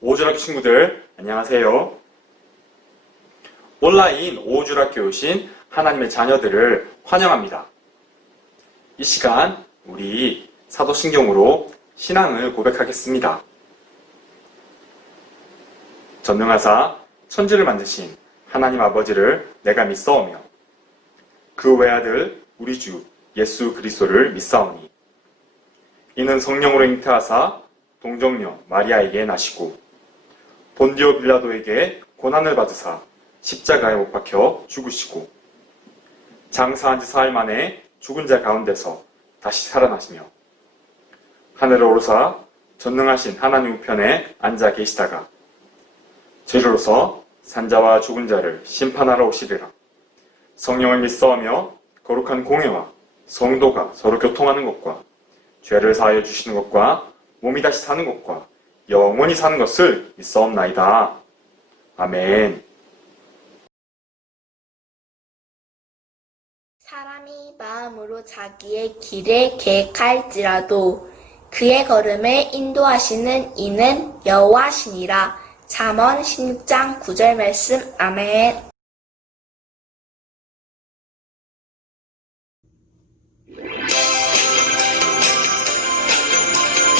오주락교 친구들 안녕하세요. 온라인 오주락교에 오신 하나님의 자녀들을 환영합니다. 이 시간 우리 사도신경으로 신앙을 고백하겠습니다. 전능하사 천지를 만드신 하나님 아버지를 내가 믿사오며 그 외아들 우리 주 예수 그리스도를 믿사오니 이는 성령으로 잉태하사 동정녀 마리아에게 나시고 본디오 빌라도에게 고난을 받으사 십자가에 못 박혀 죽으시고 장사한 지 사흘 만에 죽은 자 가운데서 다시 살아나시며 하늘을 오르사 전능하신 하나님 우편에 앉아 계시다가 죄로서 산자와 죽은 자를 심판하러 오시리라. 성령을 믿사오며 거룩한 공회와 성도가 서로 교통하는 것과 죄를 사하여 주시는 것과 몸이 다시 사는 것과 영원히 사는 것을 믿사옵나이다. 아멘. 사람이 마음으로 자기의 길을 계획할지라도 그의 걸음을 인도하시는 이는 여호와시니라. 잠언 16장 9절 말씀. 아멘.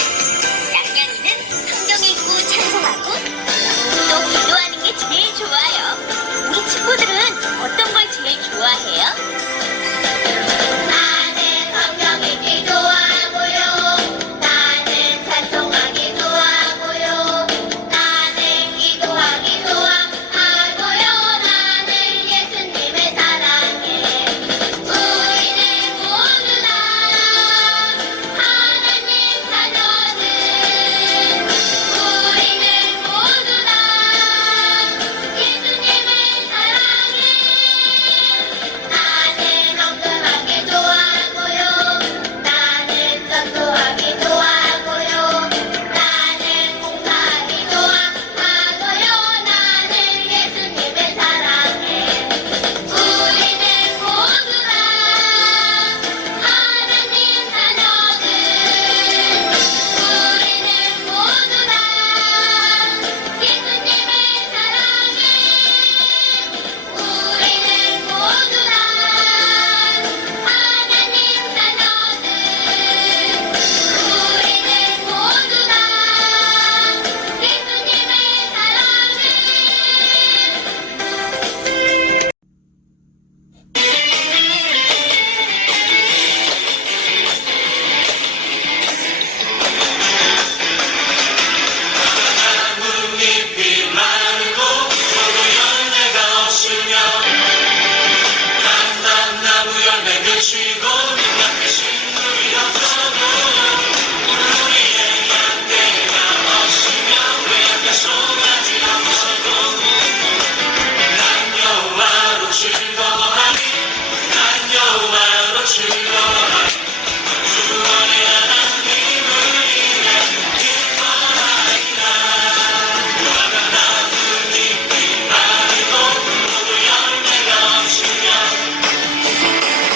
양양이는 성경 읽고 찬송하고 또 기도하는 게 제일 좋아요. 우리 친구들은 어떤 걸 제일 좋아해요? 나는 성경 읽기 좋아하고요. 나는 찬송하기 좋아하고요. 나는 기도하기 좋아하고요. 나는 예수님을 사랑해. 우리는 모두 다 하나님 자녀들. 우리는 모두 다 예수님을 사랑해. 나는 엉뚱하게 좋아하고요. 나는 전도하기 좋아하고요. 나는 봉사하기 좋아하고요. 나는 예수님을 사랑해. 우리는 모두 다 하나님 자녀들. 우리는 모두 다 예수님을 사랑해. 우리는 모두 다 하나님 자녀들. 우리는 모두 다 예수님을 사랑해. 나뭇잎이 마르고 포도 열매가 없으며 단단나무 열매 그치고 눈앞에 식물이 없어도 우리의 양떼가 없으며 외양간 송아지 없어도 난 여호와로 즐거워하리. 난 여호와로 즐거워하리. 구원의 하나님을 인해 기뻐하리라. 나뭇잎이 마르고 포도 열매가 없으며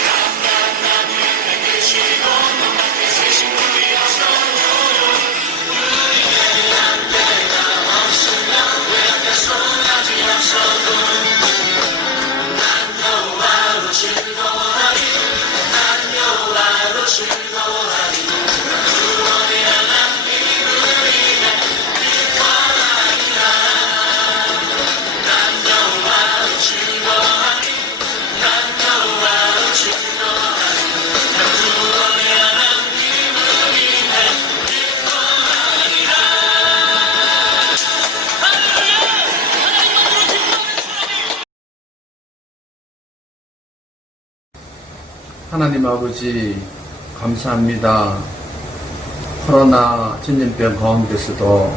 단단나무 열매 그치고 눈앞에 새 식물이 없어도 우리의 양떼가 없으며 외양간 송아지 없어도 난 여호와로 즐거워하리. 난 여호와로 즐거워하리. 구원의 하나님을 인해 기뻐하리라. 난 여호와로 즐거워하리. 난 여호와로 즐거워하리. 구원의 하나님을 인해 기뻐하리라. 하나님 아버지 감사합니다. 코로나 전염병 가운데서도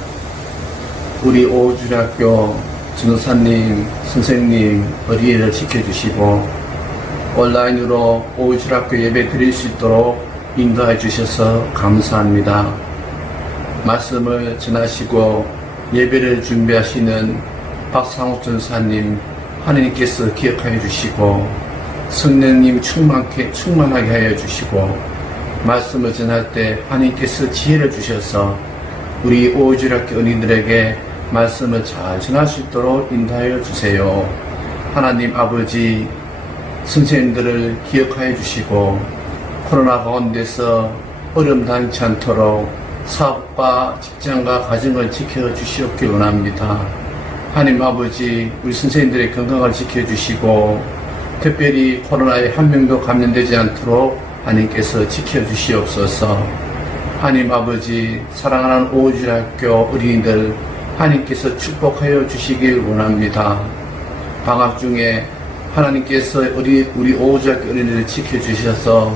우리 오주락교 전도사님, 선생님, 어린이를 지켜주시고 온라인으로 오주락교 예배 드릴 수 있도록 인도해 주셔서 감사합니다. 말씀을 전하시고 예배를 준비하시는 박상욱 전사님 하나님께서 기억하여 주시고 성령님 충만하게 하여 주시고 말씀을 전할 때 하나님께서 지혜를 주셔서 우리 오주락교 어린이들에게 말씀을 잘 전할 수 있도록 인도하여 주세요. 하나님 아버지, 선생님들을 기억하여 주시고 코로나 가운데서 어려움 당치 않도록 사업과 직장과 가정을 지켜주시옵길 원합니다. 하나님 아버지, 우리 선생님들의 건강을 지켜주시고 특별히 코로나에 한 명도 감염되지 않도록 하나님께서 지켜주시옵소서. 하나님 아버지, 사랑하는 오주학교 어린이들 하나님께서 축복하여 주시길 원합니다. 방학 중에 하나님께서 우리 오주학교 어린이들을 지켜주셔서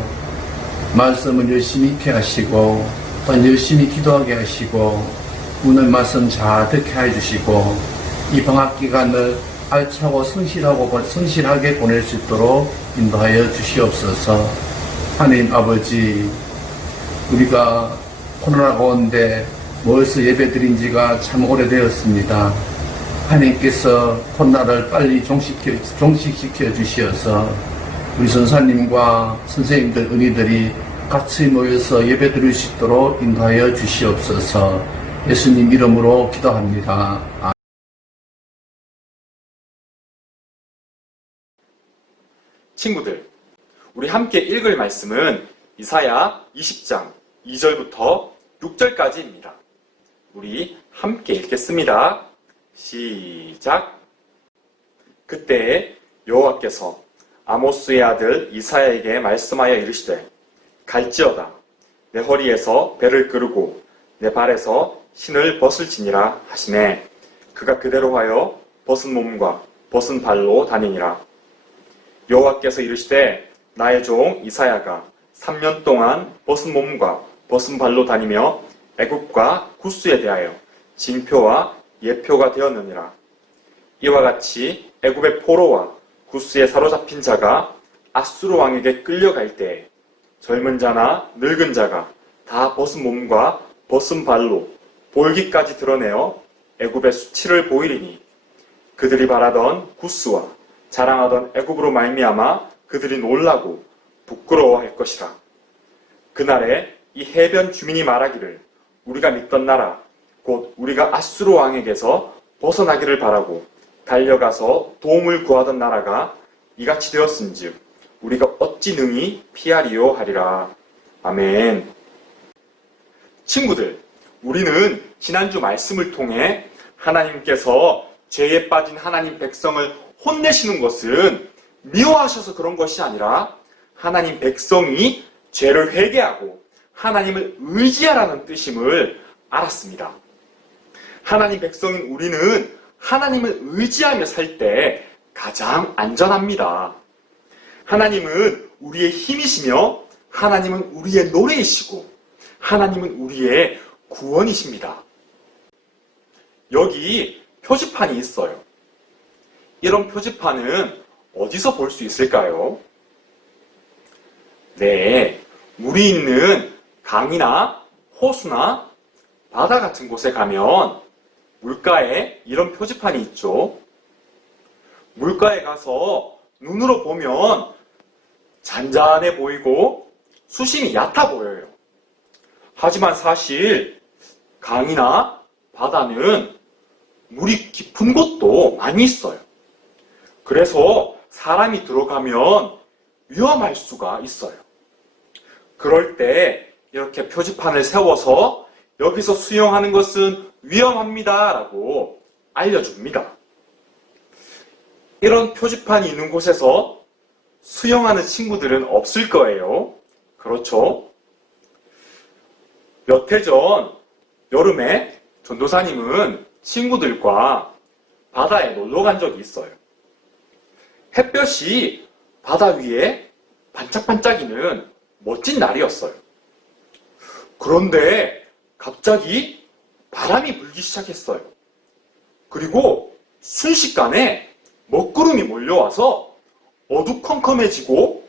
말씀을 열심히 익게 하시고 또한 열심히 기도하게 하시고 오늘 말씀 잘 듣게 해주시고 이 방학 기간을 알차고 성실하게 보낼 수 있도록 인도하여 주시옵소서. 하나님 아버지, 우리가 코로나 가운데 모여서 예배 드린 지가 참 오래되었습니다. 하나님께서 코로나를 빨리 종식시켜 주시어서 우리 선사님과 선생님들, 은희들이 같이 모여서 예배 드릴 수 있도록 인도하여 주시옵소서. 예수님 이름으로 기도합니다. 친구들, 우리 함께 읽을 말씀은 이사야 20장 2절부터 6절까지입니다. 우리 함께 읽겠습니다. 시작. 그때 여호와께서 아모스의 아들 이사야에게 말씀하여 이르시되 갈지어다 내 허리에서 배를 끄르고 내 발에서 신을 벗을지니라 하시매 그가 그대로 하여 벗은 몸과 벗은 발로 다니니라. 여호와께서 이르시되 나의 종 이사야가 3년 동안 벗은 몸과 벗은 발로 다니며 애굽과 구스에 대하여 징표와 예표가 되었느니라. 이와 같이 애굽의 포로와 구스에 사로잡힌 자가 아수르 왕에게 끌려갈 때에 젊은 자나 늙은 자가 다 벗은 몸과 벗은 발로 볼기까지 드러내어 애굽의 수치를 보이리니 그들이 바라던 구스와 자랑하던 애굽으로 말미암아 그들이 놀라고 부끄러워할 것이라. 그날에 이 해변 주민이 말하기를 우리가 믿던 나라 곧 우리가 아수르 왕에게서 벗어나기를 바라고 달려가서 도움을 구하던 나라가 이같이 되었은즉 우리가 어찌 능히 피하리요 하리라. 아멘. 친구들, 우리는 지난주 말씀을 통해 하나님께서 죄에 빠진 하나님 백성을 혼내시는 것은 미워하셔서 그런 것이 아니라 하나님 백성이 죄를 회개하고 하나님을 의지하라는 뜻임을 알았습니다. 하나님 백성인 우리는 하나님을 의지하며 살 때 가장 안전합니다. 하나님은 우리의 힘이시며 하나님은 우리의 노래이시고 하나님은 우리의 구원이십니다. 여기 표지판이 있어요. 이런 표지판은 어디서 볼 수 있을까요? 네, 물이 있는 강이나 호수나 바다 같은 곳에 가면 물가에 이런 표지판이 있죠. 물가에 가서 눈으로 보면 잔잔해 보이고 수심이 얕아 보여요. 하지만 사실 강이나 바다는 물이 깊은 곳도 많이 있어요. 그래서 사람이 들어가면 위험할 수가 있어요. 그럴 때 이렇게 표지판을 세워서 여기서 수영하는 것은 위험합니다 라고 알려줍니다. 이런 표지판이 있는 곳에서 수영하는 친구들은 없을 거예요. 그렇죠? 몇 해 전 여름에 전도사님은 친구들과 바다에 놀러 간 적이 있어요. 햇볕이 바다 위에 반짝반짝이는 멋진 날이었어요. 그런데 갑자기 바람이 불기 시작했어요. 그리고 순식간에 먹구름이 몰려와서 어두컴컴해지고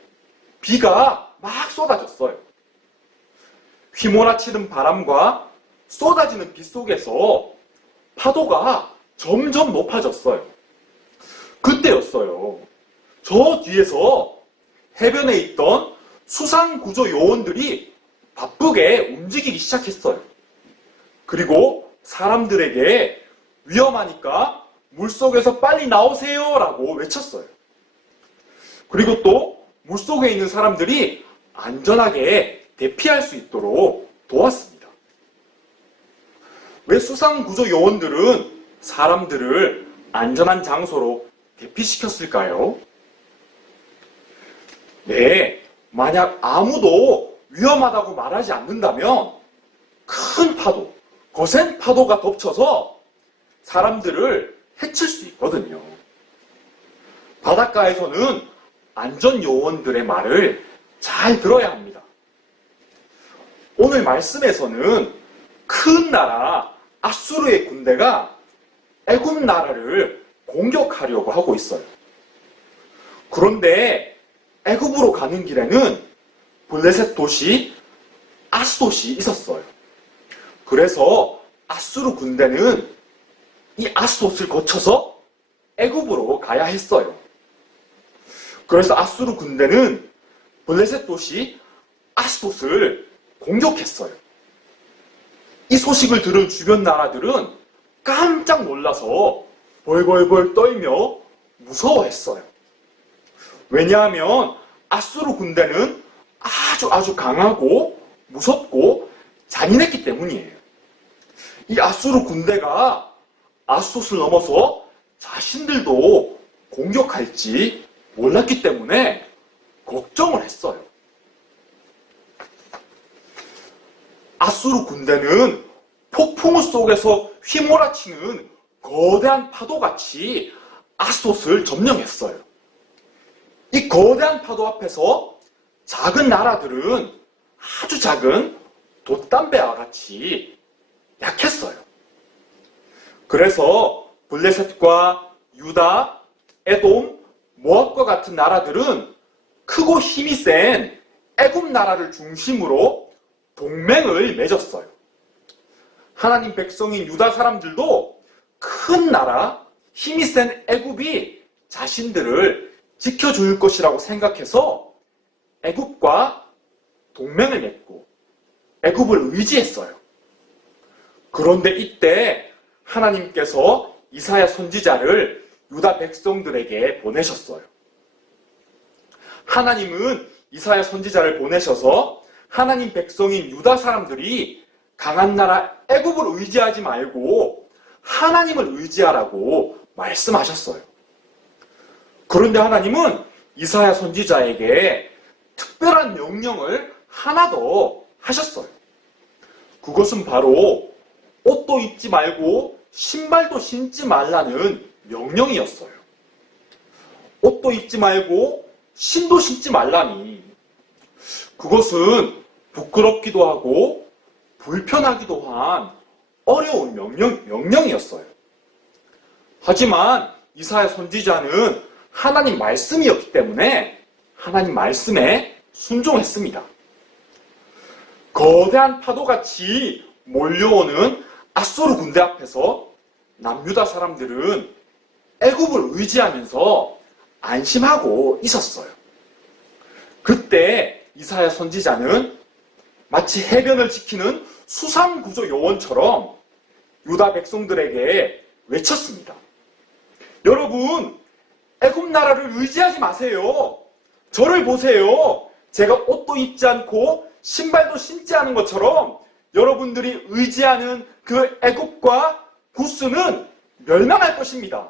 비가 막 쏟아졌어요. 휘몰아치는 바람과 쏟아지는 비 속에서 파도가 점점 높아졌어요. 그때였어요. 저 뒤에서 해변에 있던 수상구조 요원들이 바쁘게 움직이기 시작했어요. 그리고 사람들에게 위험하니까 물속에서 빨리 나오세요 라고 외쳤어요. 그리고 또 물속에 있는 사람들이 안전하게 대피할 수 있도록 도왔습니다. 왜 수상구조 요원들은 사람들을 안전한 장소로 대피시켰을까요? 네, 만약 아무도 위험하다고 말하지 않는다면 큰 파도, 거센 파도가 덮쳐서 사람들을 해칠 수 있거든요. 바닷가에서는 안전요원들의 말을 잘 들어야 합니다. 오늘 말씀에서는 큰 나라 아수르의 군대가 애굽 나라를 공격하려고 하고 있어요. 그런데 애굽으로 가는 길에는 블레셋 도시 아스돗이 있었어요. 그래서 아수르 군대는 이 아스돗을 거쳐서 애굽으로 가야 했어요. 그래서 아수르 군대는 블레셋 도시 아스돗을 공격했어요. 이 소식을 들은 주변 나라들은 깜짝 놀라서 벌벌벌 떨며 무서워했어요. 왜냐하면 아수르 군대는 아주 강하고 무섭고 잔인했기 때문이에요. 이 아수르 군대가 아스돗을 넘어서 자신들도 공격할지 몰랐기 때문에 걱정을 했어요. 아수르 군대는 폭풍우 속에서 휘몰아치는 거대한 파도같이 아스돗을 점령했어요. 이 거대한 파도 앞에서 작은 나라들은 아주 작은 돛담배와 같이 약했어요. 그래서 블레셋과 유다, 에돔, 모압과 같은 나라들은 크고 힘이 센 애굽 나라를 중심으로 동맹을 맺었어요. 하나님 백성인 유다 사람들도 큰 나라, 힘이 센 애굽이 자신들을 지켜줄 것이라고 생각해서 애굽과 동맹을 맺고 애굽을 의지했어요. 그런데 이때 하나님께서 이사야 선지자를 유다 백성들에게 보내셨어요. 하나님은 이사야 선지자를 보내셔서 하나님 백성인 유다 사람들이 강한 나라 애굽을 의지하지 말고 하나님을 의지하라고 말씀하셨어요. 그런데 하나님은 이사야 선지자에게 특별한 명령을 하나 더 하셨어요. 그것은 바로 옷도 입지 말고 신발도 신지 말라는 명령이었어요. 옷도 입지 말고 신도 신지 말라니. 그것은 부끄럽기도 하고 불편하기도 한 어려운 명령이었어요. 하지만 이사야 선지자는 하나님 말씀이었기 때문에 하나님 말씀에 순종했습니다. 거대한 파도같이 몰려오는 아수르 군대 앞에서 남유다 사람들은 애굽을 의지하면서 안심하고 있었어요. 그때 이사야 선지자는 마치 해변을 지키는 수상구조 요원처럼 유다 백성들에게 외쳤습니다. 여러분, 애굽 나라를 의지하지 마세요. 저를 보세요. 제가 옷도 입지 않고 신발도 신지 않은 것처럼 여러분들이 의지하는 그 애굽과 구스는 멸망할 것입니다.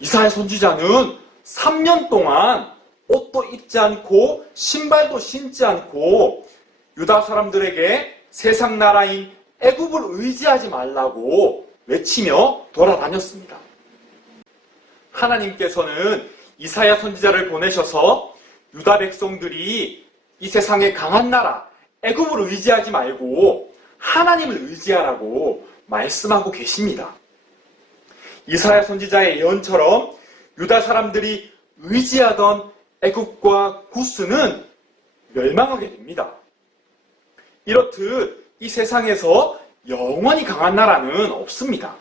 이사야 선지자는 3년 동안 옷도 입지 않고 신발도 신지 않고 유다 사람들에게 세상 나라인 애굽을 의지하지 말라고 외치며 돌아다녔습니다. 하나님께서는 이사야 선지자를 보내셔서 유다 백성들이 이 세상의 강한 나라 애굽을 의지하지 말고 하나님을 의지하라고 말씀하고 계십니다. 이사야 선지자의 예언처럼 유다 사람들이 의지하던 애굽과 구스는 멸망하게 됩니다. 이렇듯 이 세상에서 영원히 강한 나라는 없습니다.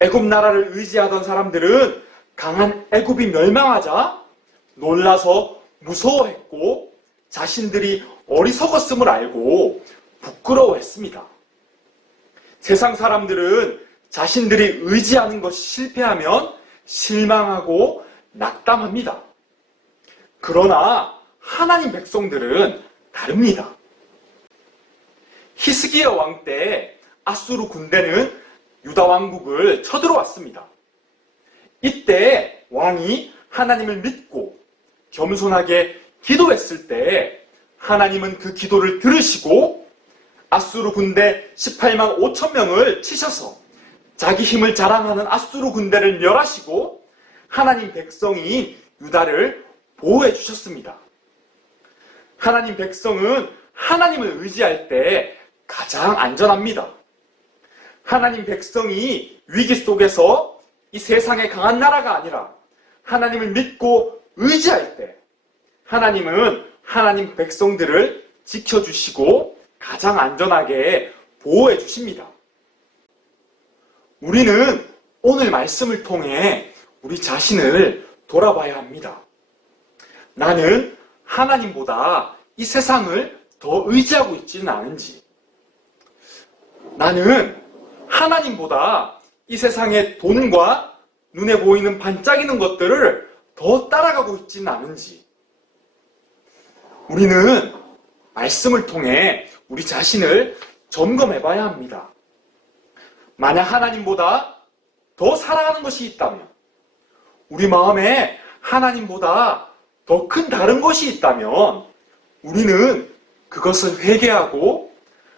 애굽 나라를 의지하던 사람들은 강한 애굽이 멸망하자 놀라서 무서워했고 자신들이 어리석었음을 알고 부끄러워했습니다. 세상 사람들은 자신들이 의지하는 것이 실패하면 실망하고 낙담합니다. 그러나 하나님 백성들은 다릅니다. 히스기야 왕 때 아수르 군대는 유다 왕국을 쳐들어왔습니다. 이때 왕이 하나님을 믿고 겸손하게 기도했을 때 하나님은 그 기도를 들으시고 아수르 군대 18만 5천 명을 치셔서 자기 힘을 자랑하는 아수르 군대를 멸하시고 하나님 백성인 유다를 보호해 주셨습니다. 하나님 백성은 하나님을 의지할 때 가장 안전합니다. 하나님 백성이 위기 속에서 이 세상의 강한 나라가 아니라 하나님을 믿고 의지할 때 하나님은 하나님 백성들을 지켜주시고 가장 안전하게 보호해 주십니다. 우리는 오늘 말씀을 통해 우리 자신을 돌아봐야 합니다. 나는 하나님보다 이 세상을 더 의지하고 있지는 않은지, 나는 하나님보다 이 세상의 돈과 눈에 보이는 반짝이는 것들을 더 따라가고 있지는 않은지, 우리는 말씀을 통해 우리 자신을 점검해 봐야 합니다. 만약 하나님보다 더 사랑하는 것이 있다면, 우리 마음에 하나님보다 더 큰 다른 것이 있다면 우리는 그것을 회개하고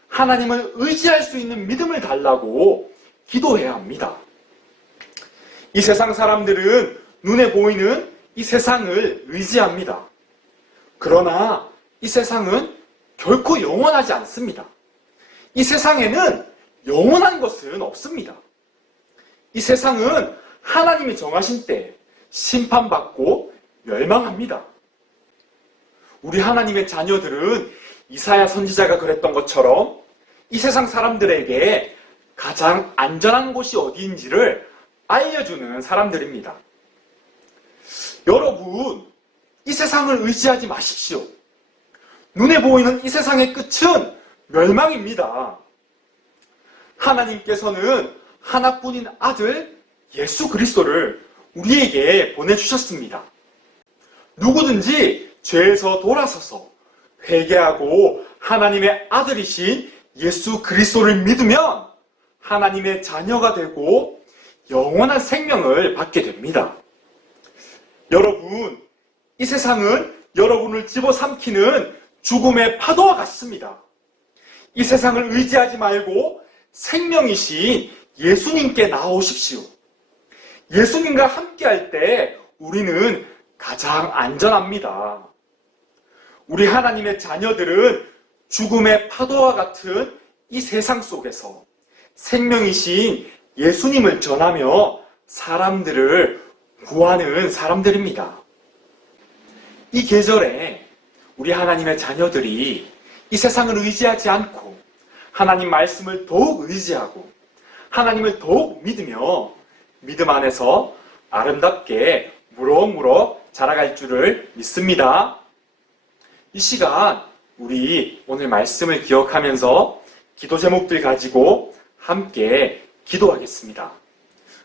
하나님을 의지할 수 있는 믿음을 달라고 기도해야 합니다. 이 세상 사람들은 눈에 보이는 이 세상을 의지합니다. 그러나 이 세상은 결코 영원하지 않습니다. 이 세상에는 영원한 것은 없습니다. 이 세상은 하나님이 정하신 때에 심판받고 멸망합니다. 우리 하나님의 자녀들은 이사야 선지자가 그랬던 것처럼 이 세상 사람들에게 가장 안전한 곳이 어디인지를 알려주는 사람들입니다. 여러분, 이 세상을 의지하지 마십시오. 눈에 보이는 이 세상의 끝은 멸망입니다. 하나님께서는 하나뿐인 아들 예수 그리스도를 우리에게 보내주셨습니다. 누구든지 죄에서 돌아서서 회개하고 하나님의 아들이신 예수 그리스도를 믿으면 하나님의 자녀가 되고 영원한 생명을 받게 됩니다. 여러분, 이 세상은 여러분을 집어삼키는 죽음의 파도와 같습니다. 이 세상을 의지하지 말고 생명이신 예수님께 나오십시오. 예수님과 함께할 때 우리는 가장 안전합니다. 우리 하나님의 자녀들은 죽음의 파도와 같은 이 세상 속에서 생명이신 예수님을 전하며 사람들을 구하는 사람들입니다. 이 계절에 우리 하나님의 자녀들이 이 세상을 의지하지 않고 하나님 말씀을 더욱 의지하고 하나님을 더욱 믿으며 믿음 안에서 아름답게 무럭무럭 자라갈 줄을 믿습니다. 이 시간 우리 오늘 말씀을 기억하면서 기도 제목들 가지고 함께 기도하겠습니다.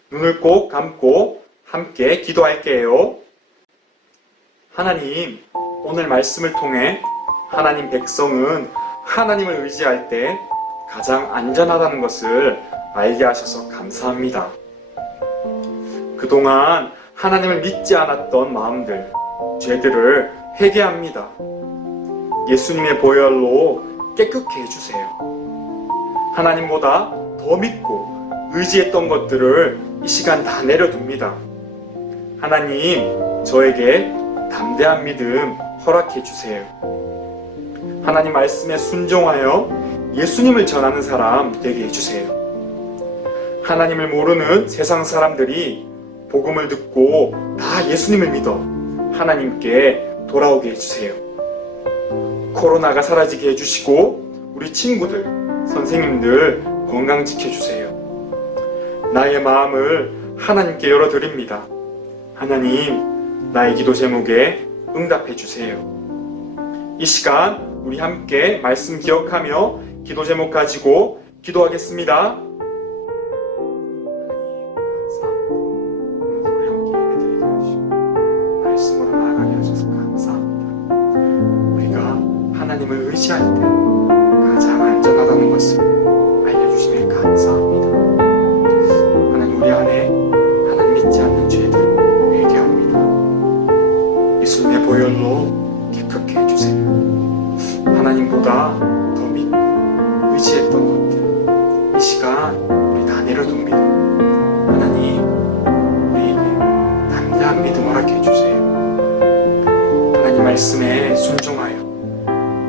눈을 꼭 감고 함께 기도할게요. 하나님, 오늘 말씀을 통해 하나님 백성은 하나님을 의지할 때 가장 안전하다는 것을 알게 하셔서 감사합니다. 그동안 하나님을 믿지 않았던 마음들, 죄들을 회개합니다. 예수님의 보혈로 깨끗게 해주세요. 하나님보다 더 믿고 의지했던 것들을 이 시간 다 내려둡니다. 하나님, 저에게 담대한 믿음 허락해 주세요. 하나님 말씀에 순종하여 예수님을 전하는 사람 되게 해주세요. 하나님을 모르는 세상 사람들이 복음을 듣고 다 예수님을 믿어 하나님께 돌아오게 해주세요. 코로나가 사라지게 해주시고 우리 친구들, 선생님들 건강 지켜주세요. 나의 마음을 하나님께 열어드립니다. 하나님, 나의 기도 제목에 응답해 주세요. 이 시간 우리 함께 말씀 기억하며 기도 제목 가지고 기도하겠습니다. 하나님을 의지할 때 가장 안전하다는 것을 알려주시면 감사합니다. 하나님, 우리 안에 하나님 믿지 않는 죄들 회개합니다. 예수님의 보혈로 깨끗게 해주세요. 하나님보다 더 믿고 의지했던 것들 이 시간 우리 다 내려둡니다. 하나님, 우리에게 담대한 믿음 허락해 주세요. 하나님 말씀에 순종하여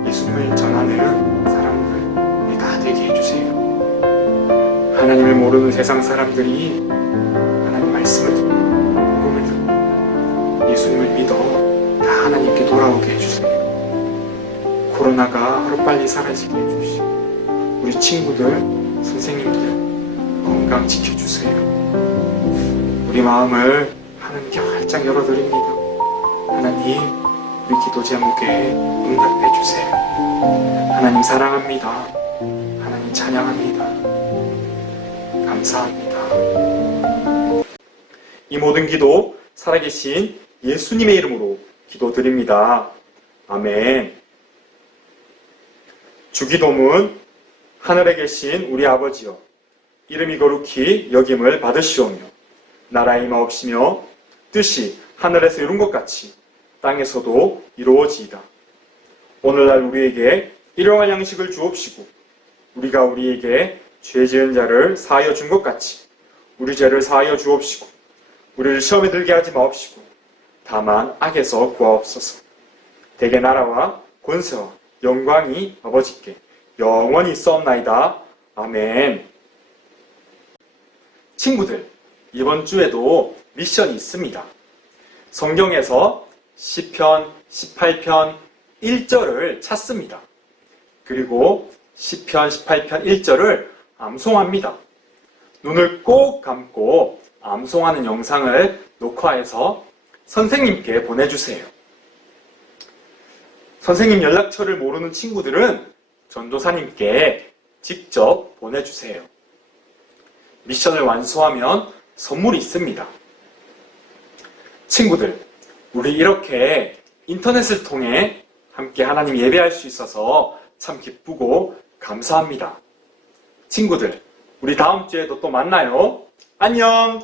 예수님을 전하는 사람들 우리 다 되게 해주세요. 하나님을 모르는 세상 사람들이 하나님 말씀을 듣고 복음을 듣고 예수님을 믿어 다 하나님께 돌아오게 해주세요. 코로나가 하루빨리 사라지게 해주시고 우리 친구들, 선생님들 건강 지켜주세요. 우리 마음을 하나님께 활짝 열어드립니다. 하나님, 우리 기도 제목에 응답해 주세요. 하나님 사랑합니다. 하나님 찬양합니다. 감사합니다. 이 모든 기도 살아계신 예수님의 이름으로 기도드립니다. 아멘. 주기도문. 하늘에 계신 우리 아버지여, 이름이 거룩히 여김을 받으시오며 나라의 임하옵시며 뜻이 하늘에서 이룬 것 같이 땅에서도 이루어지이다. 오늘날 우리에게 일용할 양식을 주옵시고 우리가 우리에게 죄 지은 자를 사하여 준 것 같이 우리 죄를 사하여 주옵시고 우리를 시험에 들게 하지 마옵시고 다만 악에서 구하옵소서. 대개 나라와 권세와 영광이 아버지께 영원히 있사옵나이다. 아멘. 친구들, 이번 주에도 미션이 있습니다. 성경에서 시편 18편 1절을 찾습니다. 그리고 시편 18편 1절을 암송합니다. 눈을 꼭 감고 암송하는 영상을 녹화해서 선생님께 보내주세요. 선생님 연락처를 모르는 친구들은 전도사님께 직접 보내주세요. 미션을 완수하면 선물이 있습니다. 친구들, 우리 이렇게 인터넷을 통해 함께 하나님 예배할 수 있어서 참 기쁘고 감사합니다. 친구들, 우리 다음 주에도 또 만나요. 안녕!